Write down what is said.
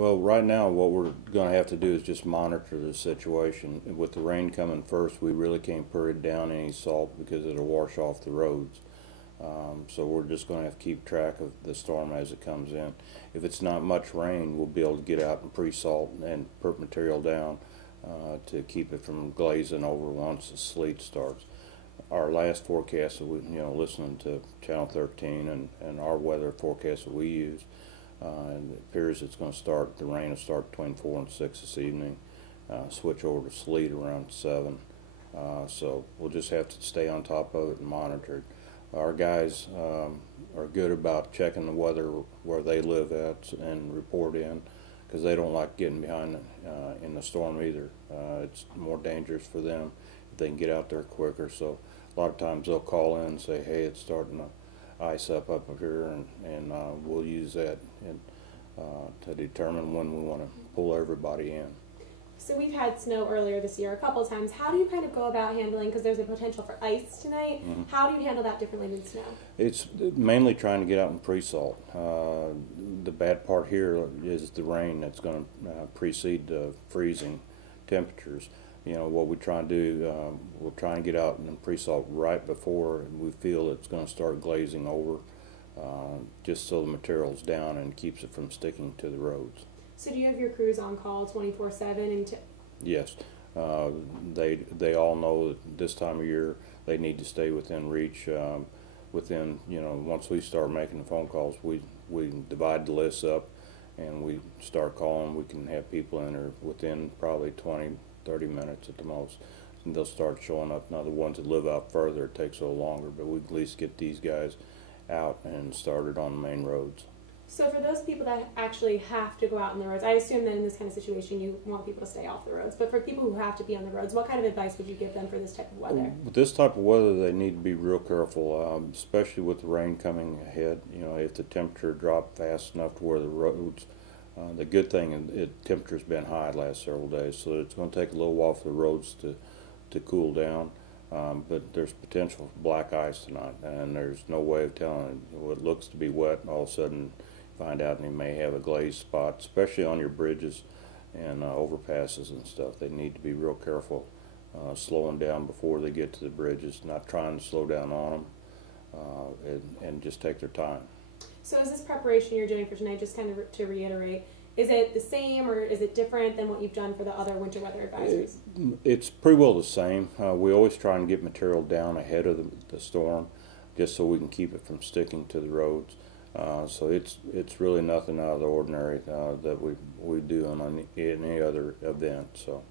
Well, right now what we're going to have to do is just monitor the situation. With the rain coming first, we really can't put it down any salt because it'll wash off the roads. So we're just going to have to keep track of the storm as it comes in. If it's not much rain, we'll be able to get out and pre-salt and put material down to keep it from glazing over once the sleet starts. Our last forecast, that listening to Channel 13 and our weather forecast that we use, and it appears it's going to start, the rain will start between 4 and 6 this evening, switch over to sleet around 7. So we'll just have to stay on top of it and monitor it. Our guys are good about checking the weather where they live at and report in, because they don't like getting behind in the storm either. It's more dangerous for them if they can get out there quicker. So a lot of times they'll call in and say, hey, it's starting to ice up here, and we'll use that to determine when we want to pull everybody in. So we've had snow earlier this year a couple of times. How do you kind of go about handling, because there's a potential for ice tonight, how do you handle that differently than snow? It's mainly trying to get out and pre-salt. The bad part here is the rain that's going to precede the freezing temperatures. What we try and do, we'll try and get out and pre-salt right before we feel it's going to start glazing over, just so the material's down and keeps it from sticking to the roads. So do you have your crews on call 24/7? Yes. They all know that this time of year they need to stay within reach. Once we start making the phone calls, we divide the lists up and we start calling. We can have people in there within probably 20-30 minutes at the most, and they'll start showing up. Now the ones that live out further, it takes a little longer, but we at least get these guys out and started on the main roads. So for those people that actually have to go out on the roads, I assume that in this kind of situation you want people to stay off the roads, but for people who have to be on the roads, what kind of advice would you give them for this type of weather? With this type of weather, they need to be real careful, especially with the rain coming ahead. If the temperature dropped fast enough to where the roads, the good thing is the temperature's been high the last several days, so it's going to take a little while for the roads to cool down. But there's potential for black ice tonight, and there's no way of telling it. It looks to be wet, and all of a sudden find out and you may have a glazed spot, especially on your bridges and overpasses and stuff. They need to be real careful, slowing down before they get to the bridges, not trying to slow down on them, and just take their time. So is this preparation you're doing for tonight, just kind of to reiterate, is it the same or is it different than what you've done for the other winter weather advisories? It's pretty well the same. We always try and get material down ahead of the storm, just so we can keep it from sticking to the roads. So it's really nothing out of the ordinary that we do on any other event. So.